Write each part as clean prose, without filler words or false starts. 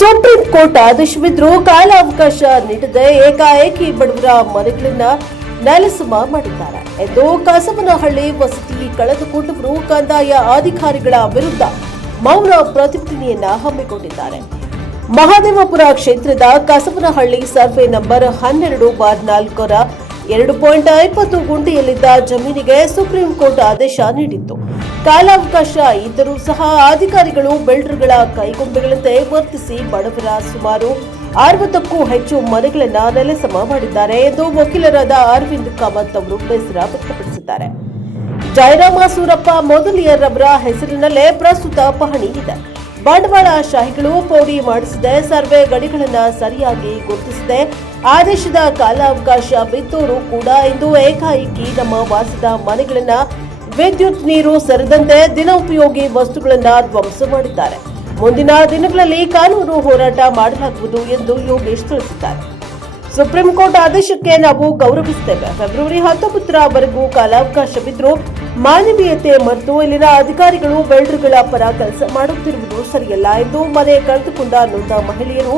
Supreme court ಆದೇಶವಿದ್ರೂ ಕಾಲಾವಕಾಶ ನೀಡದೆ ಏಕಾಏಕಿ ಬಡವರ ಮನೆಗಳನ್ನ ನೆಲಸಮ ಮಾಡಿದ್ದಾರೆ ಎಂದು ಕಸವನಹಳ್ಳಿ ವಸತಿ ಕಳೆದುಕೊಂಡವರು ಕಂದಾಯ ಅಧಿಕಾರಿಗಳ ವಿರುದ್ಧ ಮೌನ ಪ್ರತಿಭಟನೆಯನ್ನ ಹಮ್ಮಿಕೊಂಡಿದ್ದಾರೆ. ಮಹದೇವಪುರ ಕ್ಷೇತ್ರದ ಕಸವನಹಳ್ಳಿ ಸರ್ವೆ ನಂಬರ್ 12/4ರ 2.50 ಗುಂಟೆಯಲ್ಲಿದ್ದ ಜಮೀನಿಗೆ ಸುಪ್ರೀಂ ಕೋರ್ಟ್ ಆದೇಶ ನೀಡಿತ್ತು. ಕಾಲಾವಕಾಶ ಇದ್ದರೂ ಸಹ ಅಧಿಕಾರಿಗಳು ಬಿಲ್ಡರ್ಗಳ ಕೈಗೊಂಬೆಗಳಂತೆ ವರ್ತಿಸಿ ಬಡವರ ಸುಮಾರು 60ಕ್ಕೂ ಹೆಚ್ಚು ಮನೆಗಳನ್ನು ನೆಲಸಮ ಮಾಡಿದ್ದಾರೆ ಎಂದು ವಕೀಲರಾದ ಅರವಿಂದ್ ಕಾಮತ್ ಅವರು ಬೇಸರ ವ್ಯಕ್ತಪಡಿಸಿದ್ದಾರೆ. ಜಯರಾಮ ಸೂರಪ್ಪ ಮೊದಲಿಯರ್ ಅವರ ಹೆಸರಿನಲ್ಲೇ ಪ್ರಸ್ತುತ ಪಹಣಿ ಇದೆ. ಬಂಡವಾಳ ಶಾಹಿಗಳು ಪೋಡಿ ಮಾಡಿಸದೆ ಸರ್ವೆ ಗಡಿಗಳನ್ನು ಸರಿಯಾಗಿ ಗುರುತಿಸದೆ ಆದೇಶದ ಕಾಲಾವಕಾಶ ಬಿದ್ದವರು ಕೂಡ ಇಂದು ಏಕಾಏಕಿ ನಮ್ಮ ವಾಸದ ಮನೆಗಳನ್ನ ವಿದ್ಯುತ್ ನೀರು ಸೇರಿದಂತೆ ದಿನೋಪಯೋಗಿ ವಸ್ತುಗಳನ್ನು ಧ್ವಂಸ ಮಾಡಿದ್ದಾರೆ. ಮುಂದಿನ ದಿನಗಳಲ್ಲಿ ಕಾನೂನು ಹೋರಾಟ ಮಾಡಲಾಗುವುದು ಎಂದು ಯೋಗೇಶ್ ತಿಳಿಸಿದ್ದಾರೆ. ಸುಪ್ರೀಂ ಕೋರ್ಟ್ ಆದೇಶಕ್ಕೆ ನಾವು ಗೌರವಿಸುತ್ತೇವೆ. ಫೆಬ್ರವರಿ 19ರವರೆಗೂ ಕಾಲಾವಕಾಶವಿದ್ರೂ ಮಾನವೀಯತೆ ಮತ್ತು ಇಲ್ಲಿನ ಅಧಿಕಾರಿಗಳು ಬಿಲ್ಡರ್ಗಳ ಪರ ಕೆಲಸ ಮಾಡುತ್ತಿರುವುದು ಸರಿಯಲ್ಲ ಎಂದು ಮನೆ ಕಳೆದುಕೊಂಡ ನೊಂದ ಮಹಿಳೆಯರು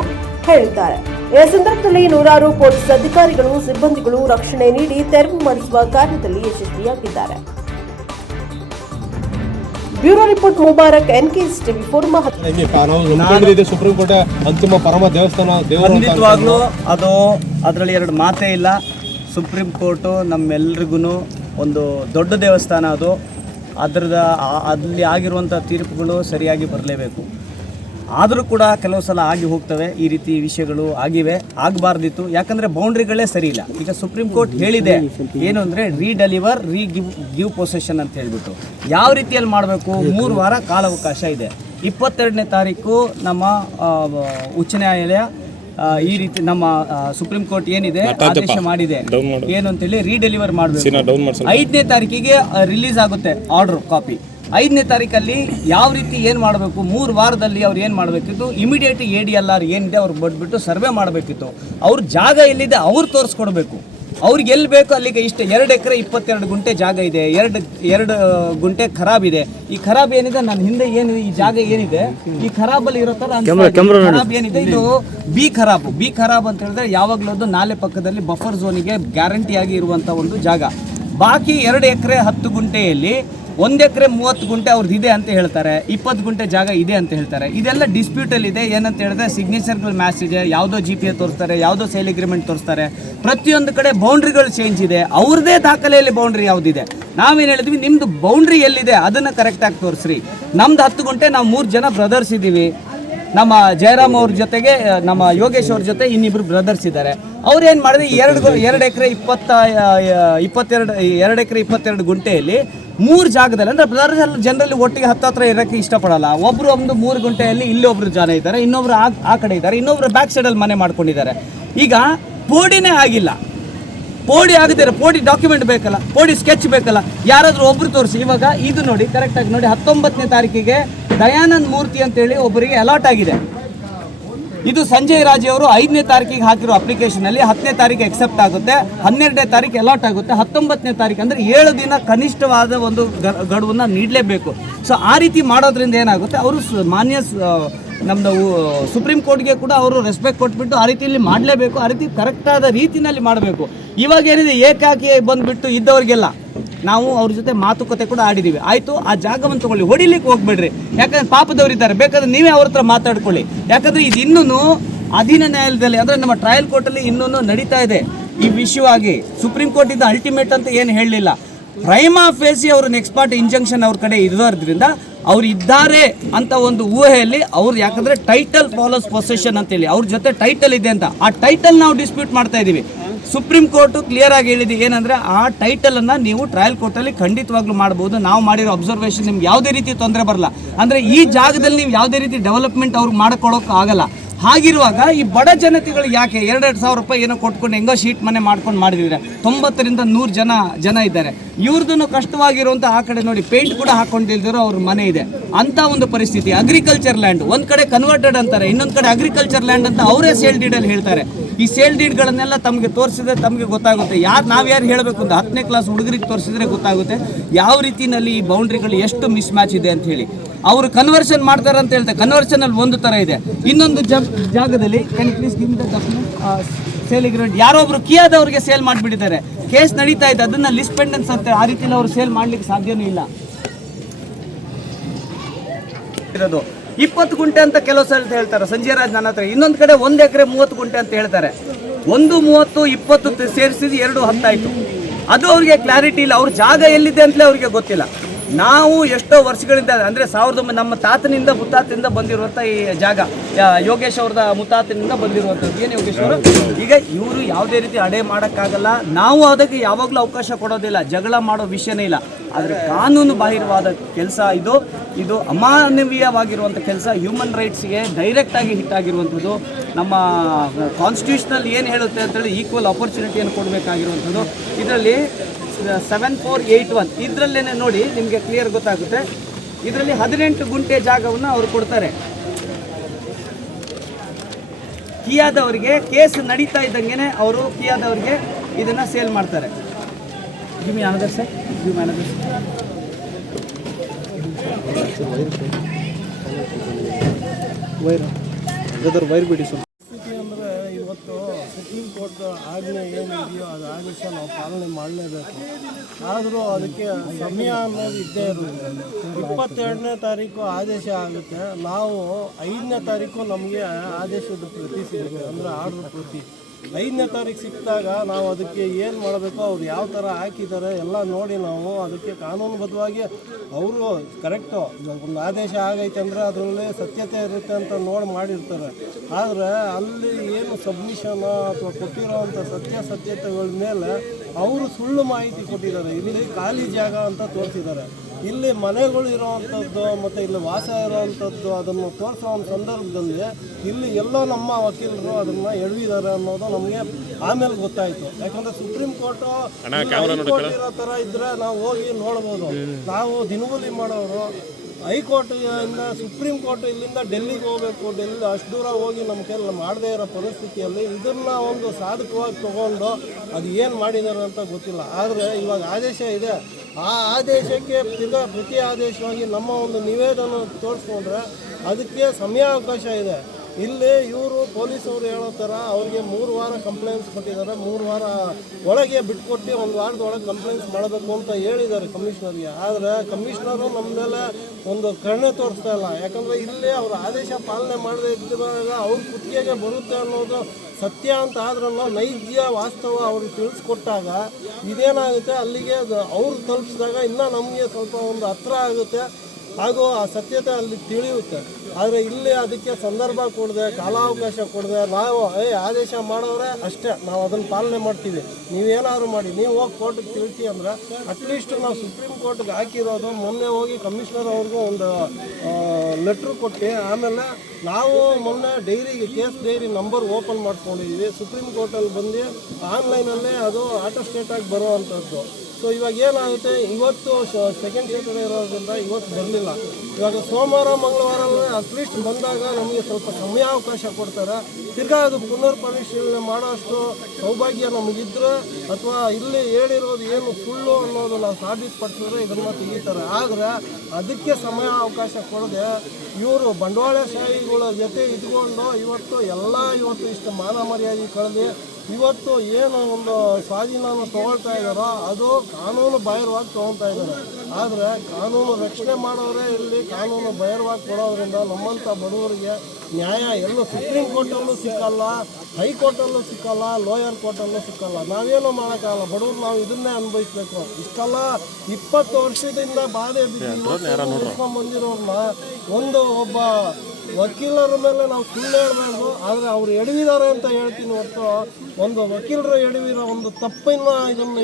ಹೇಳಿದ್ದಾರೆ. ಈ ಸಂದರ್ಭದಲ್ಲಿ ನೂರಾರು ಪೊಲೀಸ್ ಅಧಿಕಾರಿಗಳು ಸಿಬ್ಬಂದಿಗಳು ರಕ್ಷಣೆ ನೀಡಿ ತೆರವು ಮಾಡಿಸುವ ಕಾರ್ಯದಲ್ಲಿ ಯಶಸ್ವಿಯಾಗಿದ್ದಾರೆ. Bureau report Mubarak NKS TV 4 supreme court ಅಂತಿಮ ಪರಮ ದೇವಸ್ಥಾನ ಖಂಡಿತವಾಗ್ಲೂ ಅದು ಅದರಲ್ಲಿ ಎರಡು ಮಾತೇ ಇಲ್ಲ. ಸುಪ್ರೀಂ ಕೋರ್ಟು ನಮ್ಮೆಲ್ರಿಗೂ ಒಂದು ದೊಡ್ಡ ದೇವಸ್ಥಾನ. ಅದು ಅಲ್ಲಿ ಆಗಿರುವಂಥ ತೀರ್ಪುಗಳು ಸರಿಯಾಗಿ ಬರಲೇಬೇಕು. ಆದರೂ ಕೂಡ ಕೆಲವು ಸಲ ಆಗಿ ಹೋಗ್ತವೆ. ಈ ರೀತಿ ವಿಷಯಗಳು ಆಗಿವೆ, ಆಗಬಾರ್ದಿತ್ತು. ಯಾಕಂದರೆ ಬೌಂಡ್ರಿಗಳೇ ಸರಿ ಇಲ್ಲ. ಈಗ ಸುಪ್ರೀಂ ಕೋರ್ಟ್ ಹೇಳಿದೆ ಏನು ಅಂದರೆ ರೀಡೆಲಿವರ್ ಗಿವ್ ಪೊಸೆಷನ್ ಅಂತ ಹೇಳಿಬಿಟ್ಟು ಯಾವ ರೀತಿಯಲ್ಲಿ ಮಾಡಬೇಕು. 3 ವಾರ ಕಾಲಾವಕಾಶ ಇದೆ. 22ನೇ ತಾರೀಕು ನಮ್ಮ ಉಚ್ಚ ನ್ಯಾಯಾಲಯ ಈ ರೀತಿ ನಮ್ಮ ಸುಪ್ರೀಂ ಕೋರ್ಟ್ ಏನಿದೆ ಆದೇಶ ಮಾಡಿದೆ ಏನು ಅಂತೇಳಿ ರೀಡೆಲಿವರ್ ಮಾಡಬೇಕು. 5ನೇ ತಾರೀಕಿಗೆ ರಿಲೀಸ್ ಆಗುತ್ತೆ ಆರ್ಡರ್ ಕಾಪಿ. 5ನೇ ತಾರೀಕಲ್ಲಿ ಯಾವ ರೀತಿ ಏನು ಮಾಡಬೇಕು, 3 ವಾರದಲ್ಲಿ ಅವ್ರು ಏನು ಮಾಡಬೇಕಿತ್ತು, ಇಮಿಡಿಯೇಟ್ ADLR ಏನಿದೆ ಅವ್ರು ಬಂದುಬಿಟ್ಟು ಸರ್ವೆ ಮಾಡಬೇಕಿತ್ತು. ಅವ್ರ ಜಾಗ ಎಲ್ಲಿದೆ ಅವ್ರು ತೋರಿಸ್ಕೊಡ್ಬೇಕು. ಅವ್ರಿಗೆ ಎಲ್ಲಿ ಬೇಕು ಅಲ್ಲಿಗೆ ಇಷ್ಟೇ 2 ಎಕರೆ 22 ಗುಂಟೆ ಜಾಗ ಇದೆ, 2 ಗುಂಟೆ ಖರಾಬ್ ಇದೆ. ಈ ಖರಾಬ್ ಏನಿದೆ ನನ್ನ ಹಿಂದೆ ಏನು ಈ ಜಾಗ ಏನಿದೆ ಈ ಖರಾಬಲ್ಲಿ ಇರೋ ಥರ ಖರಾಬ್ ಏನಿದೆ ಇದು ಬಿ ಖರಾಬ್ ಅಂತ ಹೇಳಿದ್ರೆ ಯಾವಾಗಲೂ ಅದು ನಾಲೆ ಪಕ್ಕದಲ್ಲಿ ಬಫರ್ ಝೋನಿಗೆ ಗ್ಯಾರಂಟಿಯಾಗಿ ಇರುವಂಥ ಒಂದು ಜಾಗ. ಬಾಕಿ 2 ಎಕರೆ 10 ಗುಂಟೆಯಲ್ಲಿ 1 ಎಕರೆ 30 ಗುಂಟೆ ಅವ್ರದ್ದು ಇದೆ ಅಂತ ಹೇಳ್ತಾರೆ, 20 ಗುಂಟೆ ಜಾಗ ಇದೆ ಅಂತ ಹೇಳ್ತಾರೆ. ಇದೆಲ್ಲ ಡಿಸ್ಪ್ಯೂಟಲ್ಲಿ ಇದೆ. ಏನಂತ ಹೇಳಿದ್ರೆ ಸಿಗ್ನೇಚರ್ಗಳು ಮ್ಯಾಚ್ ಇದೆ, ಯಾವುದೋ GPA ತೋರಿಸ್ತಾರೆ, ಯಾವುದೋ ಸೇಲ್ ಅಗ್ರಿಮೆಂಟ್ ತೋರಿಸ್ತಾರೆ. ಪ್ರತಿಯೊಂದು ಕಡೆ ಬೌಂಡ್ರಿಗಳು ಚೇಂಜ್ ಇದೆ. ಅವ್ರದ್ದೇ ದಾಖಲೆಯಲ್ಲಿ ಬೌಂಡ್ರಿ ಯಾವುದಿದೆ. ನಾವೇನು ಹೇಳಿದ್ವಿ, ನಿಮ್ಮದು ಬೌಂಡ್ರಿ ಎಲ್ಲಿದೆ ಅದನ್ನು ಕರೆಕ್ಟಾಗಿ ತೋರಿಸ್ರಿ. ನಮ್ದು 10 ಗುಂಟೆ, ನಾವು 3 ಜನ ಬ್ರದರ್ಸ್ ಇದ್ದೀವಿ. ನಮ್ಮ ಜಯರಾಮ್ ಅವ್ರ ಜೊತೆಗೆ ನಮ್ಮ ಯೋಗೇಶ್ ಅವ್ರ ಜೊತೆ ಇನ್ನಿಬ್ರು ಬ್ರದರ್ಸ್ ಇದ್ದಾರೆ. ಅವ್ರು ಏನು ಮಾಡಿದ್ರೆ 2 ಎಕರೆ 22 ಗುಂಟೆಯಲ್ಲಿ 3 ಜಾಗದಲ್ಲಿ ಅಂದರೆ ಬ್ರದರ್ಸ್ ಎಲ್ಲ ಜನರಲ್ಲಿ ಒಟ್ಟಿಗೆ ಹತ್ರ ಇರೋಕ್ಕೆ ಇಷ್ಟಪಡಲ್ಲ. ಒಬ್ಬರು 3 ಗುಂಟೆಯಲ್ಲಿ ಇಲ್ಲಿ ಒಬ್ರು ಜನ ಇದ್ದಾರೆ, ಇನ್ನೊಬ್ರು ಆ ಕಡೆ ಇದ್ದಾರೆ, ಇನ್ನೊಬ್ರು ಬ್ಯಾಕ್ ಸೈಡಲ್ಲಿ ಮನೆ ಮಾಡ್ಕೊಂಡಿದ್ದಾರೆ. ಈಗ ಪೋಡಿನೇ ಆಗಿಲ್ಲ. ಪೋಡಿ ಆಗದಿರ ಪೋಡಿ ಡಾಕ್ಯುಮೆಂಟ್ ಬೇಕಲ್ಲ, ಪೋಡಿ ಸ್ಕೆಚ್ ಬೇಕಲ್ಲ, ಯಾರಾದರೂ ಒಬ್ರು ತೋರಿಸಿ. ಇವಾಗ ಇದು ನೋಡಿ ಕರೆಕ್ಟಾಗಿ ನೋಡಿ, 19ನೇ ತಾರೀಕಿಗೆ ದಯಾನಂದ್ ಮೂರ್ತಿ ಅಂತೇಳಿ ಒಬ್ಬರಿಗೆ ಅಲಾಟ್ ಆಗಿದೆ. ಇದು ಸಂಜಯ್ ರಾಜ್ ಅವರು 5ನೇ ತಾರೀಕಿಗೆ ಹಾಕಿರೋ ಅಪ್ಲಿಕೇಶನಲ್ಲಿ 10ನೇ ತಾರೀಕು ಎಕ್ಸೆಪ್ಟ್ ಆಗುತ್ತೆ, 12ನೇ ತಾರೀಕು ಅಲಾಟ್ ಆಗುತ್ತೆ, 19ನೇ ತಾರೀಕು ಅಂದರೆ 7 ದಿನ ಕನಿಷ್ಠವಾದ ಒಂದು ಗಡುವನ್ನು ನೀಡಲೇಬೇಕು. ಸೊ ಆ ರೀತಿ ಮಾಡೋದ್ರಿಂದ ಏನಾಗುತ್ತೆ, ಅವರು ಮಾನ್ಯ ನಮ್ಮದು ಸುಪ್ರೀಂ ಕೋರ್ಟ್ಗೆ ಕೂಡ ಅವರು ರೆಸ್ಪೆಕ್ಟ್ ಕೊಟ್ಬಿಟ್ಟು ಆ ರೀತಿಯಲ್ಲಿ ಮಾಡಲೇಬೇಕು. ಆ ರೀತಿ ಕರೆಕ್ಟಾದ ರೀತಿಯಲ್ಲಿ ಮಾಡಬೇಕು. ಇವಾಗ ಏನಿದೆ ಏಕಾಕಿ ಬಂದುಬಿಟ್ಟು ಇದ್ದವ್ರಿಗೆಲ್ಲ ನಾವು ಅವ್ರ ಜೊತೆ ಮಾತುಕತೆ ಕೂಡ ಆಡಿದ್ದೀವಿ. ಆಯಿತು, ಆ ಜಾಗವನ್ನು ತೊಗೊಳ್ಳಿ, ಹೊಡಿಲಿಕ್ಕೆ ಹೋಗ್ಬೇಡ್ರಿ. ಯಾಕಂದರೆ ಪಾಪದವರಿದ್ದಾರೆ, ಬೇಕಾದ್ರೆ ನೀವೇ ಅವ್ರ ಹತ್ರ ಮಾತಾಡ್ಕೊಳ್ಳಿ. ಯಾಕಂದರೆ ಇದು ಇನ್ನೂ ಅಧೀನ ನ್ಯಾಯಾಲಯದಲ್ಲಿ ಅಂದರೆ ನಮ್ಮ ಟ್ರಯಲ್ ಕೋರ್ಟಲ್ಲಿ ಇನ್ನೂ ನಡೀತಾ ಇದೆ ಈ ವಿಷಯವಾಗಿ. ಸುಪ್ರೀಂ ಕೋರ್ಟಿಂದ ಅಲ್ಟಿಮೇಟ್ ಅಂತ ಏನು ಹೇಳಲಿಲ್ಲ. ಪ್ರೈಮಾ ಫೇಸಿ ಅವರು ನೆಕ್ಸ್ಟ್ ಪಾರ್ಟ್ ಇಂಜಂಕ್ಷನ್ ಅವ್ರ ಕಡೆ ಇರೋದ್ರಿಂದ ಅವ್ರು ಇದ್ದಾರೆ ಅಂತ ಒಂದು ಊಹೆಯಲ್ಲಿ ಅವ್ರು, ಯಾಕಂದರೆ ಟೈಟಲ್ ಫಾಲೋಸ್ ಪೊಸೆಷನ್ ಅಂತೇಳಿ ಅವ್ರ ಜೊತೆ ಟೈಟಲ್ ಇದೆ ಅಂತ, ಆ ಟೈಟಲ್ ನಾವು ಡಿಸ್ಪ್ಯೂಟ್ ಮಾಡ್ತಾ ಇದ್ದೀವಿ. ಸುಪ್ರೀಂ ಕೋರ್ಟು ಕ್ಲಿಯರ್ ಆಗಿ ಹೇಳಿದೆ ಏನಂದರೆ ಆ ಟೈಟಲನ್ನು ನೀವು ಟ್ರಯಲ್ ಕೋರ್ಟಲ್ಲಿ ಖಂಡಿತವಾಗ್ಲೂ ಮಾಡ್ಬೋದು. ನಾವು ಮಾಡಿರೋ ಅಬ್ಸರ್ವೇಷನ್ ನಿಮ್ಗೆ ಯಾವುದೇ ರೀತಿ ತೊಂದರೆ ಬರಲ್ಲ. ಅಂದರೆ ಈ ಜಾಗದಲ್ಲಿ ನೀವು ಯಾವುದೇ ರೀತಿ ಡೆವಲಪ್ಮೆಂಟ್ ಅವ್ರಿಗೆ ಮಾಡಿಕೊಡೋಕೆ ಆಗಲ್ಲ. ಹಾಗಿರುವಾಗ ಈ ಬಡ ಜನತೆಗಳು ಯಾಕೆ 2,000 ರೂಪಾಯಿ ಏನೋ ಕೊಟ್ಕೊಂಡು ಹೆಂಗೋ ಶೀಟ್ ಮನೆ ಮಾಡ್ಕೊಂಡು ಮಾಡಿದ್ರೆ 90ರಿಂದ 100 ಜನ ಇದ್ದಾರೆ. ಇವ್ರದ್ದು ಕಷ್ಟವಾಗಿರುವಂಥ ಆ ಕಡೆ ನೋಡಿ ಪೇಂಟ್ ಕೂಡ ಹಾಕೊಂಡಿಲ್ದಿರೋ ಅವ್ರ ಮನೆ ಇದೆ. ಅಂಥ ಒಂದು ಪರಿಸ್ಥಿತಿ. ಅಗ್ರಿಕಲ್ಚರ್ ಲ್ಯಾಂಡ್ ಒಂದು ಕಡೆ ಕನ್ವರ್ಟೆಡ್ ಅಂತಾರೆ, ಇನ್ನೊಂದು ಕಡೆ ಅಗ್ರಿಕಲ್ಚರ್ ಲ್ಯಾಂಡ್ ಅಂತ ಅವರೇ ಸೇಲ್ ಡೀಡಲ್ಲಿ ಹೇಳ್ತಾರೆ. ಈ ಸೇಲ್ ಡೀಡ್ಗಳನ್ನೆಲ್ಲ ತಮಗೆ ತೋರಿಸಿದ್ರೆ ತಮಗೆ ಗೊತ್ತಾಗುತ್ತೆ. ನಾವು ಯಾರು ಹೇಳಬೇಕು ಅಂತ 10ನೇ ಕ್ಲಾಸ್ ಹುಡುಗರಿಗೆ ತೋರಿಸಿದ್ರೆ ಗೊತ್ತಾಗುತ್ತೆ ಯಾವ ರೀತಿಯಲ್ಲಿ ಈ ಬೌಂಡ್ರಿಗಳು ಎಷ್ಟು ಮಿಸ್ ಮ್ಯಾಚ್ ಇದೆ ಅಂತ ಹೇಳಿ. ಅವರು ಕನ್ವರ್ಷನ್ ಮಾಡ್ತಾರೆ ಅಂತ ಹೇಳ್ತಾರೆ. ಕನ್ವರ್ಷನ್ ಅಲ್ಲಿ ಒಂದು ತರ ಇದೆ, ಇನ್ನೊಂದು ಜಾಗದಲ್ಲಿ ಸೇಲ್ ಅಗ್ರಿಮೆಂಟ್ ಯಾರೋ ಒಬ್ರು ಕಿಯಾದವ್ರಿಗೆ ಸೇಲ್ ಮಾಡಿಬಿಟ್ಟಿದ್ದಾರೆ. ಕೇಸ್ ನಡೀತಾ ಇದೆ, ಅದನ್ನ ಲಿಸ್ಟ್ ಪೆಂಡೆನ್ಸ್ ಅಂತ ಆ ರೀತಿಯಲ್ಲಿ ಅವರು ಸೇಲ್ ಮಾಡ್ಲಿಕ್ಕೆ ಸಾಧ್ಯನೂ ಇಲ್ಲ. ಇರೋದು 20 ಗುಂಟೆ ಅಂತ ಕೆಲವು ಸಲ ಹೇಳ್ತಾರೆ ಸಂಜಯ್ ರಾಜ್ ನನ್ನ ಹತ್ರ. ಇನ್ನೊಂದು ಕಡೆ 1 ಎಕರೆ 30 ಗುಂಟೆ ಅಂತ ಹೇಳ್ತಾರೆ. 1 30 20 ಸೇರಿಸಿದ್ದು 2 10 ಆಯ್ತು. ಅದು ಅವ್ರಿಗೆ ಕ್ಲಾರಿಟಿ ಇಲ್ಲ, ಅವ್ರ ಜಾಗ ಎಲ್ಲಿದೆ ಅಂತಲೇ ಅವ್ರಿಗೆ ಗೊತ್ತಿಲ್ಲ. ನಾವು ಎಷ್ಟೋ ವರ್ಷಗಳಿಂದ ಅಂದರೆ ನಮ್ಮ ತಾತನಿಂದ ಮುತ್ತಾತನಿಂದ ಬಂದಿರುವಂಥ ಈ ಜಾಗ, ಯೋಗೇಶ್ ಅವ್ರದ ಮುತ್ತಾತನಿಂದ ಬಂದಿರುವಂಥದ್ದು. ಏನು ಯೋಗೇಶ್ ಅವರು, ಈಗ ಇವರು ಯಾವುದೇ ರೀತಿ ಅಡೆ ಮಾಡೋಕ್ಕಾಗಲ್ಲ, ನಾವು ಅದಕ್ಕೆ ಯಾವಾಗಲೂ ಅವಕಾಶ ಕೊಡೋದಿಲ್ಲ, ಜಗಳ ಮಾಡೋ ವಿಷಯನೇ ಇಲ್ಲ. ಆದರೆ ಕಾನೂನು ಬಾಹಿರವಾದ ಕೆಲಸ ಇದು ಅಮಾನವೀಯವಾಗಿರುವಂಥ ಕೆಲಸ, ಹ್ಯೂಮನ್ ರೈಟ್ಸ್ಗೆ ಡೈರೆಕ್ಟಾಗಿ ಹಿಟ್ ಆಗಿರುವಂಥದ್ದು. ನಮ್ಮ ಕಾನ್ಸ್ಟಿಟ್ಯೂಷನಲ್ಲಿ ಏನು ಹೇಳುತ್ತೆ ಅಂತೇಳಿ ಈಕ್ವಲ್ ಆಪರ್ಚುನಿಟಿಯನ್ನು ಕೊಡಬೇಕಾಗಿರುವಂಥದ್ದು. ಇದರಲ್ಲಿ 7481 ಇದರಲ್ಲೇ ನೋಡಿ ನಿಮಗೆ ಕ್ಲಿಯರ್ ಗೊತ್ತಾಗುತ್ತೆ. ಇದರಲ್ಲಿ 18 ಗುಂಟೆ ಜಾಗವನ್ನು ಅವರು ಕೊಡ್ತಾರೆ. ಕಿಯಾದವರಿಗೆ ಕೇಸ್ ನಡೀತಾ ಇದ್ದಂಗೆ ಅವರು ಕಿಯಾದವರಿಗೆ ಇದನ್ನು ಸೇಲ್ ಮಾಡ್ತಾರೆ. Give me another sir, give me another wire ಬಿಡಿ ಸರ್. ಅಂದರೆ ಇವತ್ತು ಸುಪ್ರೀಂ ಕೋರ್ಟ್ ಆಜ್ಞೆ ಏನಿದೆಯೋ ಅದು ಆದೇಶ ನಾವು ಪಾಲನೆ ಮಾಡಲೇಬೇಕು. ಆದರೂ ಅದಕ್ಕೆ ಸಮಯ ಅನ್ನೋದು ಇದ್ದೇ ಇರುತ್ತೆ. 22ನೇ ತಾರೀಕು ಆದೇಶ ಆಗುತ್ತೆ, ನಾವು 5ನೇ ತಾರೀಕು ನಮಗೆ ಆದೇಶದ ಪ್ರತಿ ಸಿಗುತ್ತೆ, ಅಂದರೆ ಆರ್ಡ್ರ್ ಪ್ರತಿ 5ನೇ ತಾರೀಕು ಸಿಕ್ಕಿದಾಗ ನಾವು ಅದಕ್ಕೆ ಏನು ಮಾಡಬೇಕು, ಅವ್ರು ಯಾವ ಥರ ಹಾಕಿದ್ದಾರೆ ಎಲ್ಲ ನೋಡಿ ನಾವು ಅದಕ್ಕೆ ಕಾನೂನುಬದ್ಧವಾಗಿ ಅವರು ಕರೆಕ್ಟು ಒಂದು ಆದೇಶ ಆಗೈತೆ ಅಂದರೆ ಅದರಲ್ಲಿ ಸತ್ಯತೆ ಇರುತ್ತೆ ಅಂತ ನೋಡಿ ಮಾಡಿರ್ತಾರೆ. ಆದರೆ ಅಲ್ಲಿ ಏನು ಸಬ್ಮಿಷನ್ ಅಥವಾ ಕೊಟ್ಟಿರೋವಂಥ ಸತ್ಯಾಸತ್ಯತೆಗಳ ಮೇಲೆ ಅವರು ಸುಳ್ಳು ಮಾಹಿತಿ ಕೊಟ್ಟಿದ್ದಾರೆ. ಇಲ್ಲಿ ಖಾಲಿ ಜಾಗ ಅಂತ ತೋರಿಸಿದ್ದಾರೆ, ಇಲ್ಲಿ ಮನೆಗಳು ಇರೋವಂಥದ್ದು ಮತ್ತು ಇಲ್ಲಿ ವಾಸ ಇರೋವಂಥದ್ದು ಅದನ್ನು ತೋರಿಸೋ ಒಂದು ಸಂದರ್ಭದಲ್ಲಿ ಇಲ್ಲಿ ಎಲ್ಲೋ ನಮ್ಮ ವಕೀಲರು ಅದನ್ನು ಎಡವಿದ್ದಾರೆ ಅನ್ನೋದು ನಮಗೆ ಆಮೇಲೆ ಗೊತ್ತಾಯಿತು. ಯಾಕಂದರೆ ಸುಪ್ರೀಂ ಕೋರ್ಟು ಇರೋ ಥರ ಇದ್ದರೆ ನಾವು ಹೋಗಿ ನೋಡ್ಬೋದು. ನಾವು ದಿನಗೂಲಿ ಮಾಡೋರು ಹೈಕೋರ್ಟಿಂದ ಸುಪ್ರೀಂ ಕೋರ್ಟ್ ಇಲ್ಲಿಂದ ಡೆಲ್ಲಿಗೆ ಹೋಗಬೇಕು, ಡೆಲ್ಲಿ ಅಷ್ಟು ದೂರ ಹೋಗಿ ನಮ್ಮ ಕೈಯಲ್ಲಿ ಮಾಡದೇ ಇರೋ ಪರಿಸ್ಥಿತಿಯಲ್ಲಿ ಇದನ್ನು ಒಂದು ಸಾಧಕವಾಗಿ ತೊಗೊಂಡು ಅದು ಏನು ಮಾಡಿದ್ದಾರೆ ಅಂತ ಗೊತ್ತಿಲ್ಲ. ಆದರೆ ಇವಾಗ ಆದೇಶ ಇದೆ, ಆ ಆದೇಶಕ್ಕೆ ತಿರ್ಗಾ ಪ್ರತಿ ಆದೇಶವಾಗಿ ನಮ್ಮ ಒಂದು ನಿವೇದನೆ ತೋರಿಸ್ಕೊಂಡ್ರೆ ಅದಕ್ಕೆ ಸಮಯಾವಕಾಶ ಇದೆ. ಇಲ್ಲಿ ಇವರು ಪೊಲೀಸವರು ಹೇಳೋ ಥರ ಅವ್ರಿಗೆ 3 ವಾರ ಕಂಪ್ಲೇಂಟ್ಸ್ ಕೊಟ್ಟಿದ್ದಾರೆ, 3 ವಾರ ಒಳಗೆ ಬಿಟ್ಕೊಟ್ಟು 1 ವಾರದೊಳಗೆ ಕಂಪ್ಲೇಂಟ್ಸ್ ಮಾಡಬೇಕು ಅಂತ ಹೇಳಿದ್ದಾರೆ ಕಮಿಷನರ್ಗೆ. ಆದರೆ ಕಮಿಷನರು ನಮ್ಮ ಮೇಲೆ ಒಂದು ಕರುಣೆ ತೋರಿಸ್ತಾ ಇಲ್ಲ. ಯಾಕಂದರೆ ಇಲ್ಲಿ ಅವರು ಆದೇಶ ಪಾಲನೆ ಮಾಡದೇ ಇದ್ದಾಗ ಅವ್ರ ಕುತ್ತಿಗೆಗೆ ಬರುತ್ತೆ ಅನ್ನೋದು ಸತ್ಯ ಅಂತ ಆದ್ರೂ ನೈಜ ವಾಸ್ತವ ಅವ್ರಿಗೆ ತಿಳಿಸ್ಕೊಟ್ಟಾಗ ಇದೇನಾಗುತ್ತೆ, ಅಲ್ಲಿಗೆ ಅವ್ರು ತಲುಪಿಸಿದಾಗ ಇನ್ನೂ ನಮಗೆ ಸ್ವಲ್ಪ ಒಂದು ಹತ್ರ ಆಗುತ್ತೆ, ಹಾಗೂ ಆ ಸತ್ಯತೆ ಅಲ್ಲಿ ತಿಳಿಯುತ್ತೆ. ಆದರೆ ಇಲ್ಲಿ ಅದಕ್ಕೆ ಸಂದರ್ಭ ಕೊಡದೆ, ಕಾಲಾವಕಾಶ ಕೊಡದೆ, ನಾವು ಆದೇಶ ಮಾಡೋರೆ ಅಷ್ಟೇ, ನಾವು ಅದನ್ನು ಪಾಲನೆ ಮಾಡ್ತೀವಿ, ನೀವೇನಾದ್ರು ಮಾಡಿ, ನೀವು ಹೋಗಿ ಕೋರ್ಟಿಗೆ ತಿಳಿಸಿ ಅಂದರೆ ಅಟ್ಲೀಸ್ಟ್ ನಾವು ಸುಪ್ರೀಂ ಕೋರ್ಟ್ಗೆ ಹಾಕಿರೋದು ಮೊನ್ನೆ ಹೋಗಿ ಕಮಿಷನರ್ ಅವ್ರಿಗೂ ಒಂದು ಲೆಟ್ರ್ ಕೊಟ್ಟು ಆಮೇಲೆ ನಾವು ಮೊನ್ನೆ ಡೈರಿಗೆ ಕೇಸ್ ಡೈರಿ ನಂಬರ್ ಓಪನ್ ಮಾಡ್ಕೊಂಡಿದ್ದೀವಿ. ಸುಪ್ರೀಂ ಕೋರ್ಟಲ್ಲಿ ಬಂದು ಆನ್ಲೈನಲ್ಲೇ ಅದು ಆಟೋ ಸ್ಟೇಟಾಗಿ ಬರುವಂಥದ್ದು. ಸೊ ಇವಾಗ ಏನಾಗುತ್ತೆ, ಇವತ್ತು ಸೆಕೆಂಡ್ ಸ್ಯಾಟರ್ಡೇ ಇರೋದ್ರಿಂದ ಇವತ್ತು ಬರಲಿಲ್ಲ. ಇವಾಗ ಸೋಮವಾರ ಮಂಗಳವಾರ ಅಟ್ಲೀಸ್ಟ್ ಬಂದಾಗ ನಮಗೆ ಸ್ವಲ್ಪ ಸಮಯಾವಕಾಶ ಕೊಡ್ತಾರೆ. ತಿರ್ಗಾ ಅದು ಪುನರ್ ಪರಿಶೀಲನೆ ಮಾಡೋಷ್ಟು ಸೌಭಾಗ್ಯ ನಮಗಿದ್ರೆ ಅಥವಾ ಇಲ್ಲಿ ಹೇಳಿರೋದು ಏನು ಸುಳ್ಳು ಅನ್ನೋದು ನಾವು ಸಾಬೀತುಪಡಿಸಿದ್ರೆ ಇದನ್ನು ತೆಗಿತಾರೆ. ಆದರೆ ಅದಕ್ಕೆ ಸಮಯ ಅವಕಾಶ ಕೊಡದೆ ಇವರು ಬಂಡವಾಳಶಾಹಿಗಳ ಜೊತೆ ಇಟ್ಕೊಂಡು ಇವತ್ತು ಇಷ್ಟು ಮಾನ ಮರ್ಯಾದೆ ಕಳೆದು ಇವತ್ತು ಏನು ಒಂದು ಸ್ವಾಧೀನವನ್ನು ತೊಗೊಳ್ತಾ ಇದ್ದಾರೋ ಅದು ಕಾನೂನು ಬಾಹಿರವಾಗಿ ತೊಗೊಳ್ತಾ ಇದ್ದಾರೆ. ಆದರೆ ಕಾನೂನು ರಕ್ಷಣೆ ಮಾಡೋರೇ ಇಲ್ಲಿ ಕಾನೂನು ಬಾಹಿರವಾಗಿ ಕೊಡೋದ್ರಿಂದ ನಮ್ಮಂಥ ಬಡವರಿಗೆ ನ್ಯಾಯ ಎಲ್ಲೂ ಸುಪ್ರೀಂ ಕೋರ್ಟಲ್ಲೂ ಸಿಕ್ಕಲ್ಲ, ಹೈಕೋರ್ಟಲ್ಲೂ ಸಿಕ್ಕಲ್ಲ, ಲೋಯರ್ ಕೋರ್ಟಲ್ಲೂ ಸಿಕ್ಕಲ್ಲ. ನಾವೇನು ಮಾಡೋಕ್ಕಾಗಲ್ಲ, ಬಡವರು ನಾವು ಇದನ್ನೇ ಅನುಭವಿಸ್ಬೇಕು. ಇಷ್ಟೆಲ್ಲ 20 ವರ್ಷದಿಂದ ಬಾಧೆ ಬಿದ್ದು ಬಂದಿರೋರನ್ನ ಒಬ್ಬ ವಕೀಲರ ಮೇಲೆ ನಾವು ಸುಳ್ಳು ಹೇಳಬಾರ್ದು. ಆದರೆ ಅವ್ರು ಎಡವಿದ್ದಾರೆ ಅಂತ ಹೇಳ್ತೀನಿ ಹೊರತು ಒಂದು ವಕೀಲರು ಎಡವಿರೋ ಒಂದು ತಪ್ಪನ್ನ ಇದನ್ನು